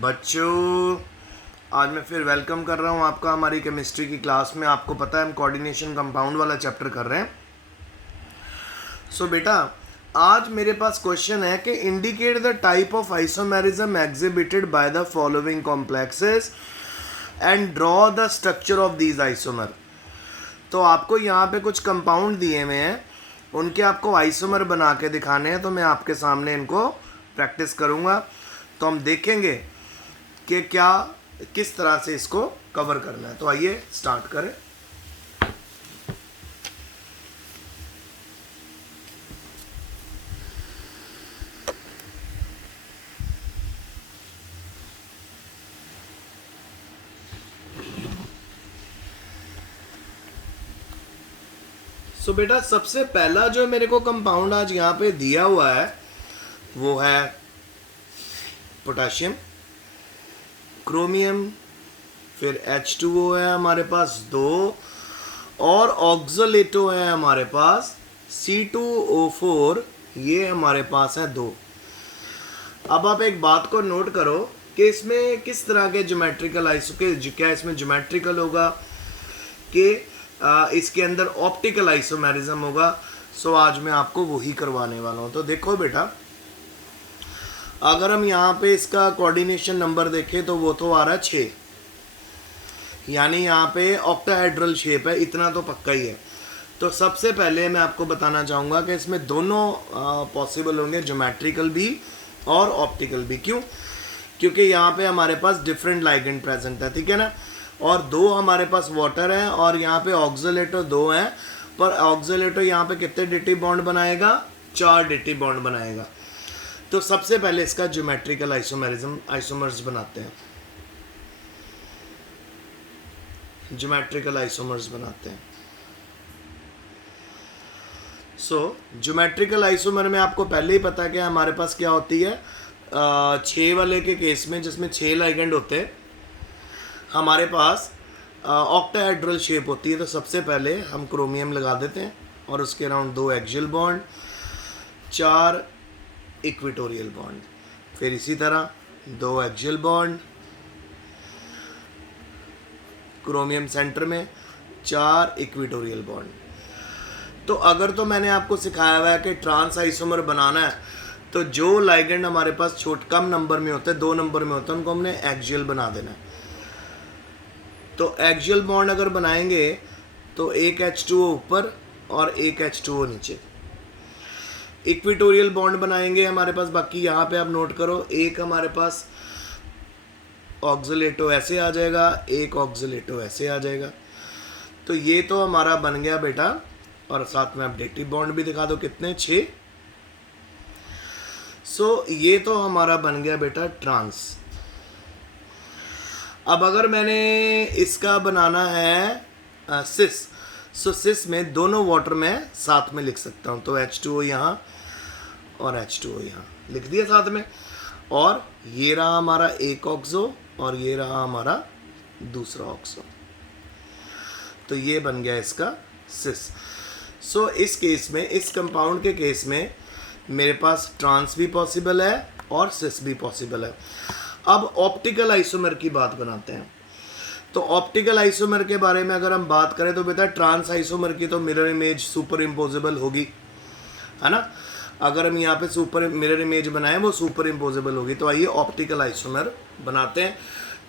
बच्चों, आज मैं फिर वेलकम कर रहा हूँ आपका हमारी केमिस्ट्री की क्लास में। आपको पता है हम कोऑर्डिनेशन कंपाउंड वाला चैप्टर कर रहे हैं। सो बेटा, आज मेरे पास क्वेश्चन है कि indicate the type of isomerism exhibited by the following complexes and draw the structure of these isomer. तो आपको यहाँ पे कुछ कंपाउंड दिए हुए हैं, उनके आपको आइसोमर बना के दिखाने हैं। तो मैं आपके सामने इनको प्रैक्टिस करूँगा, तो हम देखेंगे कि क्या किस तरह से इसको कवर करना है। तो आइए स्टार्ट करें। सो बेटा, सबसे पहला जो मेरे को कंपाउंड आज यहाँ पे दिया हुआ है वो है पोटेशियम, क्रोमियम, फिर H2O है हमारे पास 2, और ऑक्सोलेटो है हमारे पास C2O4, ये हमारे पास है 2। अब आप एक बात को नोट करो कि इसमें किस तरह के ज्योमेट्रिकल आइसो के क्या इसमें ज्योमेट्रिकल होगा कि इसके अंदर ऑप्टिकल आइसोमेरिज्म होगा। सो आज मैं आपको वही करवाने वाला हूँ। तो देखो बेटा, अगर हम यहाँ पे इसका कोऑर्डिनेशन नंबर देखें तो वो तो आ रहा है 6, यानी यहाँ पे ऑक्टाहेड्रल शेप है, इतना तो पक्का ही है। तो सबसे पहले मैं आपको बताना चाहूँगा कि इसमें दोनों पॉसिबल होंगे, ज्योमेट्रिकल भी और ऑप्टिकल भी। क्यों? क्योंकि यहाँ पे हमारे पास डिफरेंट लाइगेंड प्रेजेंट है, ठीक है ना। और 2 हमारे पास वाटर है और यहाँ पे ऑक्सोलेटो 2 है, पर ऑक्सोलेटो यहाँ पे कितने डिटी बॉन्ड बनाएगा? 4 डिटी बॉन्ड बनाएगा। तो सबसे पहले इसका ज्योमेट्रिकल आइसोमर्स बनाते हैं, ज्योमेट्रिकल आइसोमर्स बनाते हैं। सो ज्योमेट्रिकल आइसोमर में आपको पहले ही पता है कि हमारे पास क्या होती है। 6 वाले के केस में, जिसमें 6 लाइगेंड होते हैं, हमारे पास ऑक्टाहेड्रल शेप होती है। तो सबसे पहले हम क्रोमियम लगा देते हैं और उसके around 2 axial bond, 4 equatorial bond, फिर इसी तरह 2 एक्सियल बॉन्ड, क्रोमियम सेंटर में 4 इक्वेटोरियल बॉन्ड। तो अगर तो मैंने आपको सिखाया हुआ है कि ट्रांस आइसोमर बनाना है, तो जो लाइगेंड हमारे पास कम नंबर में होते हैं, 2 नंबर में होते हैं, उनको हमने एक्सियल बना देना है। तो एक्सियल बॉन्ड अगर बनाएंगे तो एक H2O ऊपर और एक H2O नीचे। इक्वेटोरियल बॉन्ड बनाएंगे हमारे पास, बाकी यहाँ पे आप नोट करो, एक हमारे पास ऑक्सोलेटो ऐसे आ जाएगा, एक ऑक्सोलेटो ऐसे आ जाएगा। तो ये तो हमारा बन गया बेटा, और साथ में अपडेटिव बॉन्ड भी दिखा दो, कितने? 6। सो ये तो हमारा बन गया बेटा ट्रांस। अब अगर मैंने इसका बनाना है सिस, सो सिस में दोनों वाटर में साथ में लिख सकता हूँ। तो H2O यहाँ और H2O यहाँ लिख दिया साथ में, और ये रहा हमारा एक ऑक्सो और ये रहा हमारा दूसरा ऑक्सो। तो ये बन गया इसका सिस। सो इस केस में, इस कंपाउंड के केस में मेरे पास ट्रांस भी पॉसिबल है और सिस भी पॉसिबल है। अब ऑप्टिकल आइसोमर की बात बनाते हैं। तो ऑप्टिकल आइसोमर के बारे में अगर हम बात करें तो बेटा, ट्रांस आइसोमर की तो मिरर इमेज सुपर इम्पोजेबल होगी, है ना। अगर हम यहाँ पे सुपर मिरर इमेज बनाएं, वो सुपर इम्पोजेबल होगी। तो आइए ऑप्टिकल आइसोमर बनाते हैं।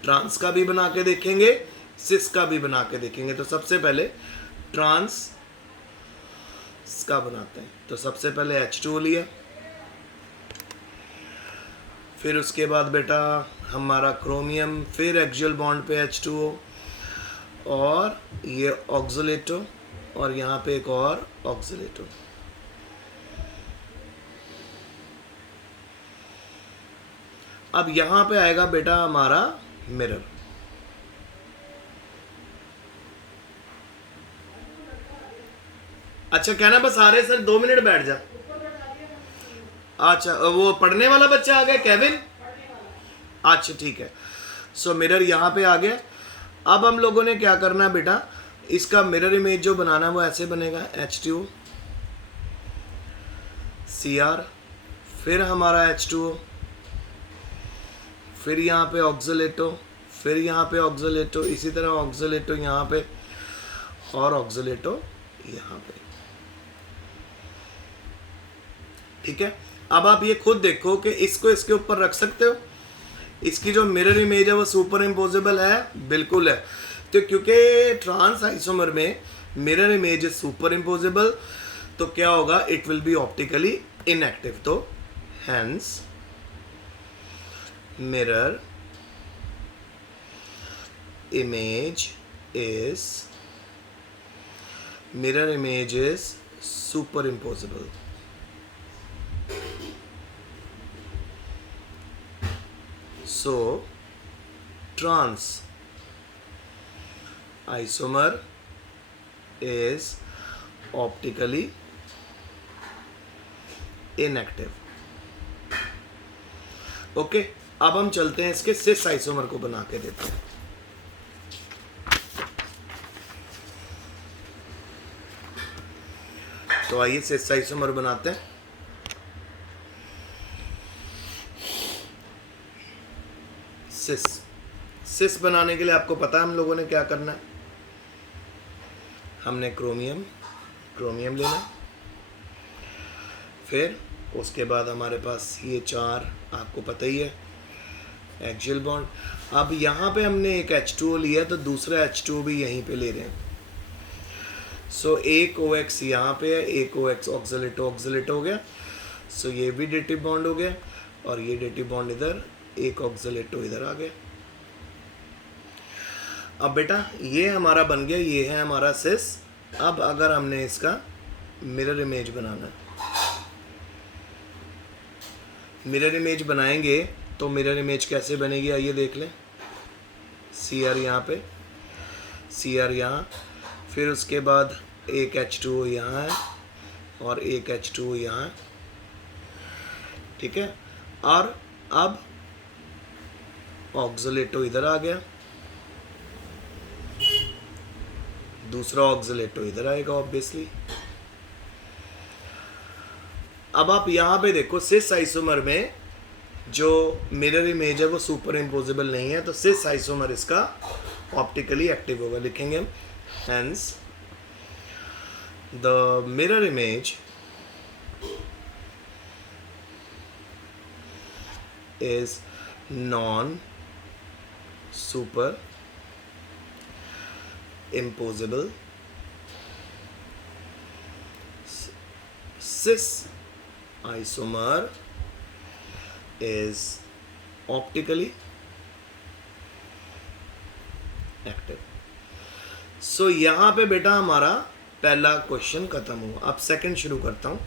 ट्रांस का भी बना के देखेंगे, सिस का भी बना के देखेंगे। तो सबसे पहले ट्रांस का बनाते हैं। तो सबसे पहले H2O लिया, फिर उसके बाद बेटा हमारा क्रोमियम, फिर एक्सियल बॉन्ड पे H2O, और ये ऑक्सोलेटो, और यहाँ पे एक और ऑक्सोलेटो। अब यहाँ पे आएगा बेटा हमारा मिरर। अच्छा, कहना बस आ रहे सर, 2 मिनट बैठ जा। अच्छा, वो पढ़ने वाला बच्चा आ गया केविन। अच्छा ठीक है। सो मिरर यहाँ पे आ गया। अब हम लोगों ने क्या करना है बेटा, इसका मिरर इमेज जो बनाना है वो ऐसे बनेगा, H2O, Cr, फिर हमारा H2O, फिर यहाँ पे ऑक्सलेटो, फिर यहाँ पे ऑक्सलेटो, इसी तरह ऑक्सलेटो यहाँ पे और ऑक्सलेटो यहाँ पे। ठीक है, अब आप ये खुद देखो कि इसको इसके ऊपर रख सकते हो। इसकी जो मिरर इमेज है वो सुपर इम्पोजेबल है, बिल्कुल है। तो क्योंकि ट्रांस आइसोमर में mirror image is super imposable, तो क्या होगा, it will be optically inactive. तो hence mirror image is super imposable. So, trans isomer is optically inactive. Okay, अब हम चलते हैं इसके सिस आइसोमर को बना के देते हैं। तो आइए सिस आइसोमर बनाते हैं। सिस बनाने के लिए आपको पता है हम लोगों ने क्या करना है। हमने क्रोमियम लेना, फिर उसके बाद हमारे पास ये 4 आपको पता ही है एक्सियल बॉन्ड। अब यहाँ पे हमने एक H2O लिया तो दूसरा H2O भी यहीं पे ले रहे हैं। सो एक OX यहाँ पे है, एक OX ऑक्सलेट हो गया। सो ये भी डेटिव बॉन्ड हो गया और ये डेटिव बॉन्ड इधर, एक ऑक्सलेटो इधर आ गया। अब बेटा ये हमारा बन गया, ये है हमारा सिस। अब अगर हमने इसका मिरर इमेज बनाना है, मिरर इमेज बनाएंगे तो मिरर इमेज कैसे बनेगी आइए देख लें। CR यहाँ पे, CR यहाँ, फिर उसके बाद एक H2O यहाँ है और एक H2O यहाँ है। ठीक है, और अब ऑक्सलेटो इधर आ गया, दूसरा ऑक्सलेटो इधर आएगा ऑब्वियसली। अब आप यहाँ पे देखो सिस आइसोमर में जो मिरर इमेज है वो सुपर इम्पोजेबल नहीं है, तो सिस आइसोमर इसका ऑप्टिकली एक्टिव होगा। लिखेंगे हम hence the mirror image is non super imposable cis isomer is optically active. सो यहाँ पे बेटा हमारा पहला क्वेश्चन खत्म हुआ। अब सेकंड शुरू करता हूँ।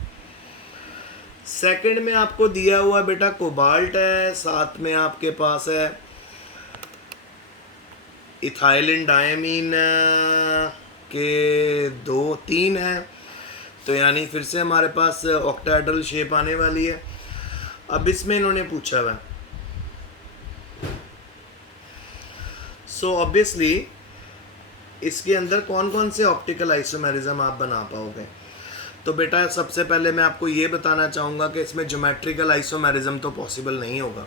सेकंड में आपको दिया हुआ बेटा कोबाल्ट है, साथ में आपके पास है इथाइलिन डायमीन के 2-3 हैं, तो यानी फिर से हमारे पास ऑक्टाहेड्रल शेप आने वाली है। अब इसमें इन्होंने पूछा हुआ, सो ऑब्वियसली इसके अंदर कौन कौन से ऑप्टिकल आइसोमेरिज्म आप बना पाओगे। तो बेटा सबसे पहले मैं आपको ये बताना चाहूँगा कि इसमें ज्योमेट्रिकल आइसोमेरिज्म तो पॉसिबल नहीं होगा।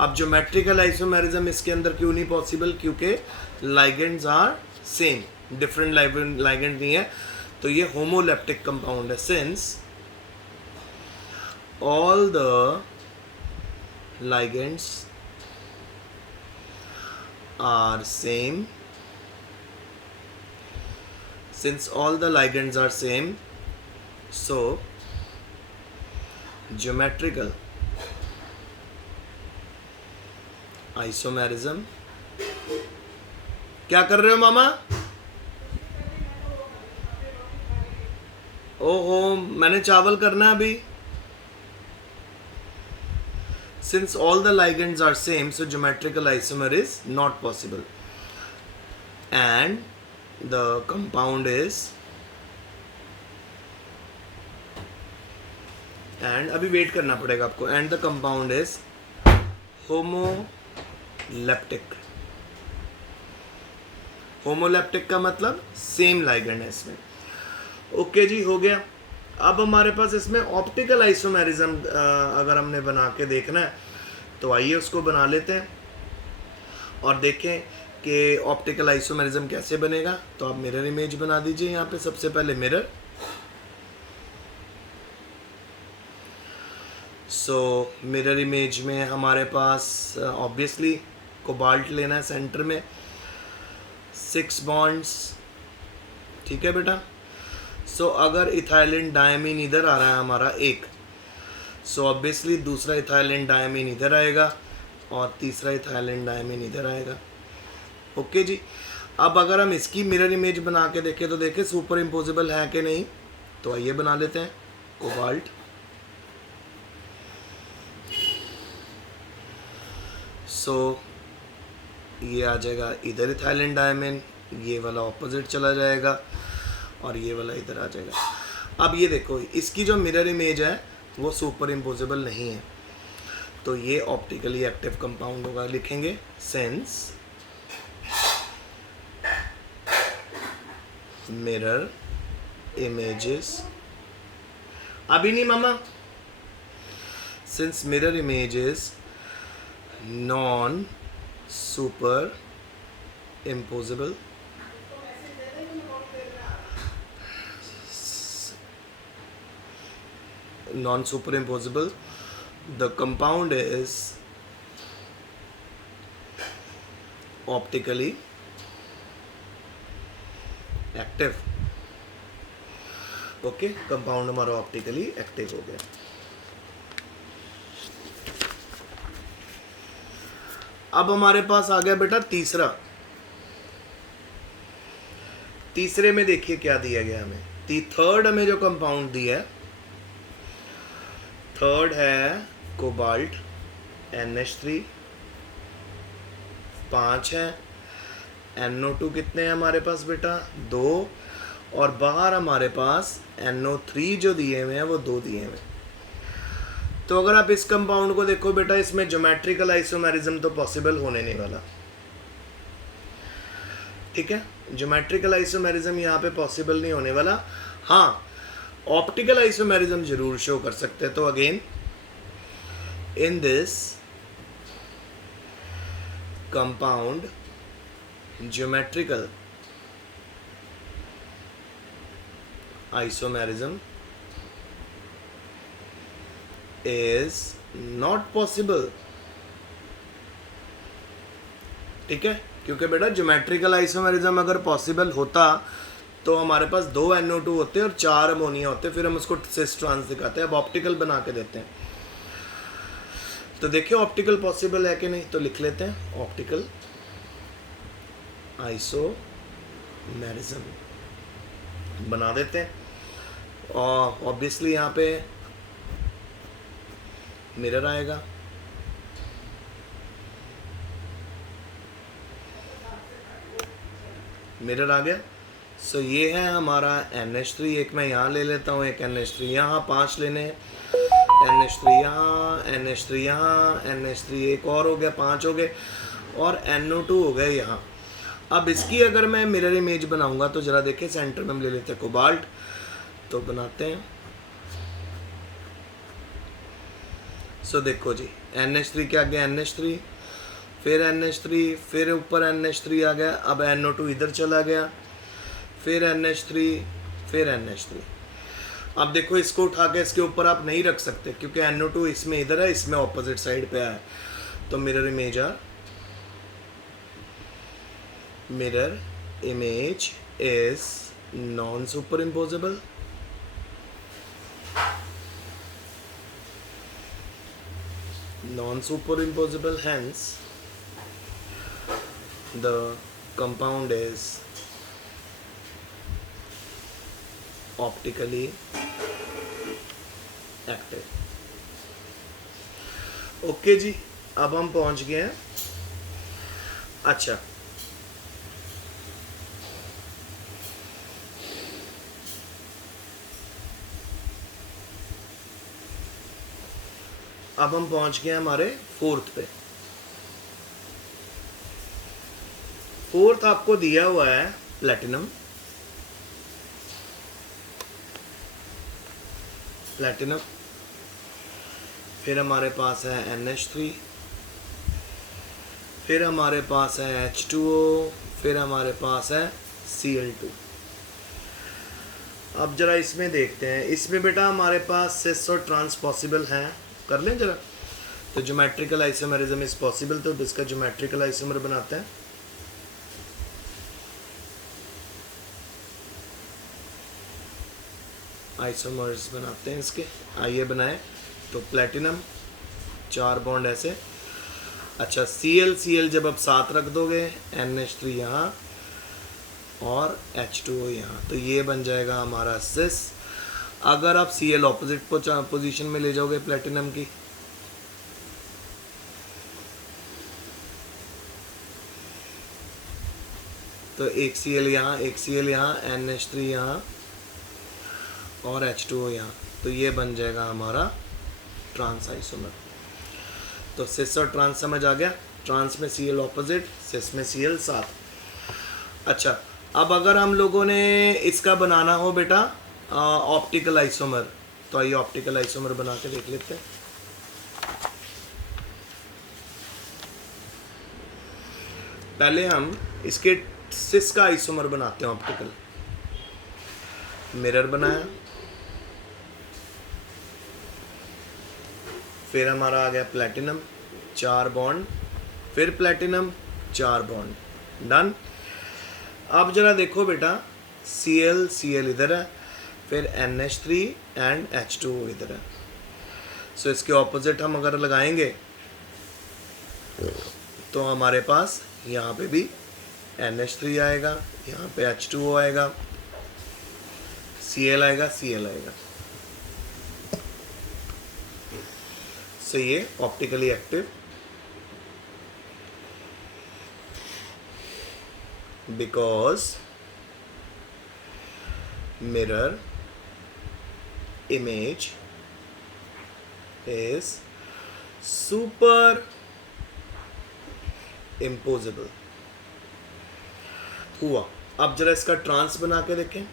अब ज्योमेट्रिकल आइसोमेरिज्म इसके अंदर क्यों नहीं पॉसिबल, क्योंकि ligands are same, different ligand नहीं है, तो ये होमोलेप्टिक कंपाउंड है। Since all the ligands are same, since all the ligands are same, so geometrical isomerism, क्या कर रहे हो मामा? ओहो मैंने चावल करना है अभी। Since all the ligands are same, so geometrical isomer is not possible, and the compound is, and अभी वेट करना पड़ेगा आपको, and the compound is homoleptic. Homoleptic का मतलब सेम लाइगेंड है इसमें। ओके जी, हो गया। अब हमारे पास इसमें ऑप्टिकल आइसोमेरिज्म अगर हमने बना के देखना है तो आइए उसको बना लेते हैं और देखें कि ऑप्टिकल आइसोमेरिज्म कैसे बनेगा। तो आप मिरर इमेज बना दीजिए यहाँ पे। सबसे पहले मिरर, मिरर इमेज में हमारे पास ऑब्वियसली कोबाल्ट लेना है सेंटर में, 6 बॉन्ड्स, ठीक है बेटा। अगर इथाइलिन डायमीन इधर आ रहा है हमारा एक, ऑब्वियसली दूसरा इथाइलिन डायमीन इधर आएगा और तीसरा इथाइलिन डायमीन इधर आएगा। ओके जी। अब अगर हम इसकी मिरर इमेज बना के देखें तो देखें सुपर इम्पोजिबल है कि नहीं। तो आइए बना लेते हैं। कोबाल्ट, ये आ जाएगा इधर इथाइलिन डायमीन, ये वाला ऑपोजिट चला जाएगा और ये वाला इधर आ जाएगा। अब ये देखो इसकी जो मिरर इमेज है वो सुपर इम्पोजिबल नहीं है, तो ये ऑप्टिकली एक्टिव कंपाउंड होगा। लिखेंगे सिंस मिरर इमेजेस, अभी नहीं मामा, since mirror images non super imposable, non-superimposable, the compound is optically active। Okay, compound हमारा ऑप्टिकली एक्टिव हो गया। अब हमारे पास आ गया बेटा तीसरा। तीसरे में देखिए क्या दिया गया हमें। थर्ड हमें जो कंपाउंड दिया है, थर्ड है कोबाल्ट NH3, 5 है। NO2 कितने हैं हमारे पास बेटा? 2, और बाहर हमारे पास NO3 जो दिए हुए हैं वो 2 दिए हुए हैं। तो अगर आप इस कंपाउंड को देखो बेटा, इसमें ज्योमेट्रिकल आइसोमेरिज्म तो पॉसिबल होने नहीं वाला, ठीक है। ज्योमेट्रिकल आइसोमेरिज्म यहाँ पे पॉसिबल नहीं होने वाला। हाँ, ऑप्टिकल आइसोमेरिज्म जरूर शो कर सकते हैं। तो again in this compound geometrical isomerism is not possible, ठीक है। क्योंकि बेटा ज्योमेट्रिकल आइसोमेरिज्म अगर पॉसिबल होता तो हमारे पास 2 NO2 होते और 4 अमोनिया होते, फिर हम उसको सिस ट्रांस दिखाते हैं। अब ऑप्टिकल बना के देते हैं। तो देखिए ऑप्टिकल पॉसिबल है कि नहीं, तो लिख लेते हैं ऑप्टिकल आइसोमेरिज्म बना देते हैं। और ऑब्वियसली यहाँ पे मिरर आएगा, मिरर आ गया। ये है हमारा NH3, एक मैं यहाँ ले लेता हूँ, एक NH3 यहाँ, 5 लेने हैं। NH3 यहाँ, NH3 यहाँ, NH3 एक और हो गया, 5 हो गए, और NO2 हो गए यहाँ। अब इसकी अगर मैं मिरर इमेज बनाऊंगा तो ज़रा देखें, सेंटर में हम ले लेते हैं कोबाल्ट, तो बनाते हैं। देखो जी, NH3 के आगे NH3, फिर NH3, फिर ऊपर NH3 आ गया। अब NO2 इधर चला गया, फिर NH3, फिर NH3। अब देखो इसको उठा के इसके ऊपर आप नहीं रख सकते क्योंकि NO2 इसमें इधर है, इसमें ऑपोजिट साइड पे है। तो mirror image is non super impossible, hence the compound is optically active। Okay जी, अब हम पहुंच गए हैं। अच्छा, अब हम पहुंच गए हमारे फोर्थ पे। फोर्थ आपको दिया हुआ है प्लैटिनम, फिर हमारे पास है NH3, फिर हमारे पास है H2O, फिर हमारे पास है Cl2। अब जरा इसमें देखते हैं, इसमें बेटा हमारे पास सिस और ट्रांस पॉसिबल हैं, कर लें जरा। तो ज्योमेट्रिकल आइसोमेरिज्म इज पॉसिबल, तो इसका ज्योमेट्रिकल आइसोमर बनाते हैं। आइसोमर्स बनाते हैं इसके, आइए बनाएं। तो प्लेटिनम 4 बॉन्ड ऐसे। अच्छा Cl जब आप साथ रख दोगे, NH3 यहाँ और H2O यहाँ, तो ये बन जाएगा हमारा सिस। अगर आप Cl ऑपोजिट पोजीशन में ले जाओगे प्लेटिनम की, तो एक Cl यहाँ, एक Cl यहाँ, NH3 यहाँ और H2O यहाँ, तो ये बन जाएगा हमारा ट्रांस आइसोमर। तो सिस और ट्रांस समझ आ गया। ट्रांस में Cl ऑपोजिट, सिस में Cl साथ। अच्छा अब अगर हम लोगों ने इसका बनाना हो बेटा ऑप्टिकल आइसोमर, तो आइए ऑप्टिकल आइसोमर बना के देख लेते हैं। पहले हम इसके सिस का आइसोमर बनाते हैं ऑप्टिकल। मिरर बनाया, फिर हमारा आ गया प्लेटिनम 4 बॉन्ड, फिर प्लेटिनम 4 बॉन्ड, डन। अब जरा देखो बेटा Cl इधर है, फिर NH3 एंड H2O इधर है। सो इसके ऑपोजिट हम अगर लगाएंगे तो हमारे पास यहाँ पे भी NH3 आएगा, यहाँ पे H2O आएगा, Cl आएगा, Cl आएगा। सो ये optically active, because mirror image is super imposable हुआ। अब जरा इसका ट्रांस बना के देखें।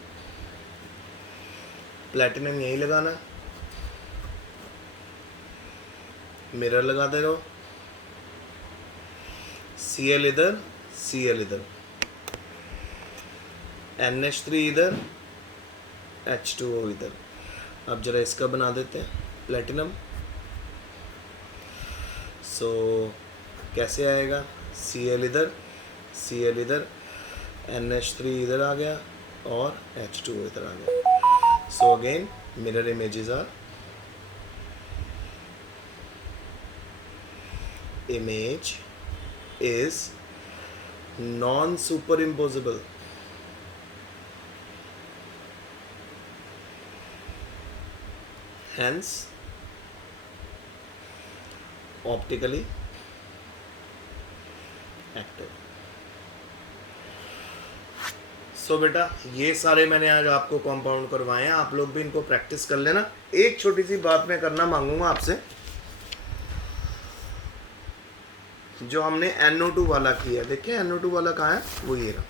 प्लेटिनम यहीं लगाना, मिरर लगा दे रहो, Cl इधर, Cl इधर, NH3 इधर, H2O इधर। अब जरा इसका बना देते हैं प्लेटिनम। सो कैसे आएगा, Cl इधर, Cl इधर, NH3 इधर आ गया और H2O इधर आ गया। So again mirror images are, image is non superimposable, hence optically active। So बेटा ये सारे मैंने आज आपको कंपाउंड करवाए हैं, आप लोग भी इनको प्रैक्टिस कर लेना। एक छोटी सी बात मैं करना मांगूंगा आपसे, जो हमने NO2 वाला किया, देखिए NO2 वाला कहाँ है, वो ये रहा।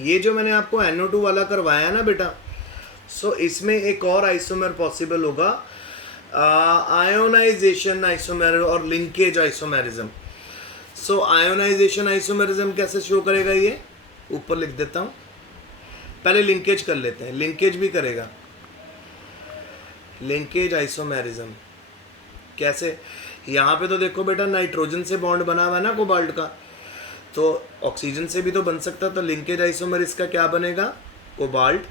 ये जो मैंने आपको NO2 वाला करवाया ना बेटा, सो इसमें एक और आइसोमर पॉसिबल होगा, आयोनाइजेशन आइसोमर और लिंकेज आइसोमेरिज्म। सो आयोनाइजेशन आइसोमेरिज्म कैसे शो करेगा, ये ऊपर लिख देता हूँ। पहले लिंकेज कर लेते हैं, लिंकेज भी करेगा। लिंकेज आइसोमेरिज्म कैसे, यहाँ पे तो देखो बेटा नाइट्रोजन से बॉन्ड बना हुआ है ना कोबाल्ट का, तो ऑक्सीजन से भी तो बन सकता। तो लिंकेज आइसोमर इसका क्या बनेगा, कोबाल्ट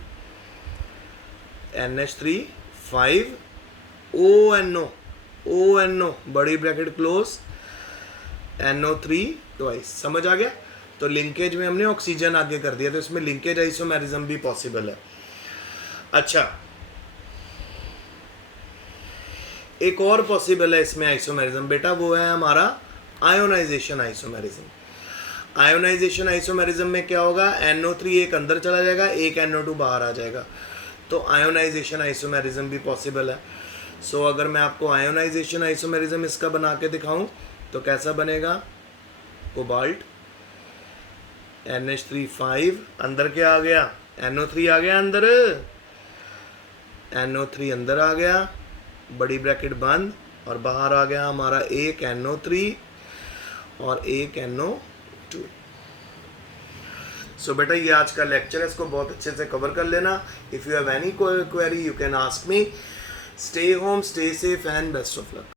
NH3 5 ONO बड़ी ब्रैकेट क्लोज NO3 ट्वाइस। समझ आ गया। तो लिंकेज में हमने ऑक्सीजन आगे कर दिया, तो इसमें लिंकेज आइसोमेरिज्म भी पॉसिबल है। अच्छा एक और पॉसिबल है इसमें आइसोमेरिज्म बेटा, वो है हमारा आयोनाइजेशन आइसोमेरिज्म। आयोनाइजेशन आइसोमेरिज्म में क्या होगा, NO3 एक अंदर चला जाएगा, एक NO2 बाहर आ जाएगा, तो आयोनाइजेशन आइसोमेरिज्म भी पॉसिबल है। सो अगर मैं आपको आयोनाइजेशन आइसोमेरिज्म इसका बना के दिखाऊं तो कैसा बनेगा, कोबाल्ट NH3 5 अंदर क्या आ गया, NO3 आ गया अंदर, NO3 अंदर आ गया, बड़ी ब्रैकेट बंद, और बाहर आ गया हमारा एक NO3 और एक NO2। सो बेटा ये आज का लेक्चर है, इसको बहुत अच्छे से कवर कर लेना। If you have any query you can ask me. Stay home, stay safe and best of luck.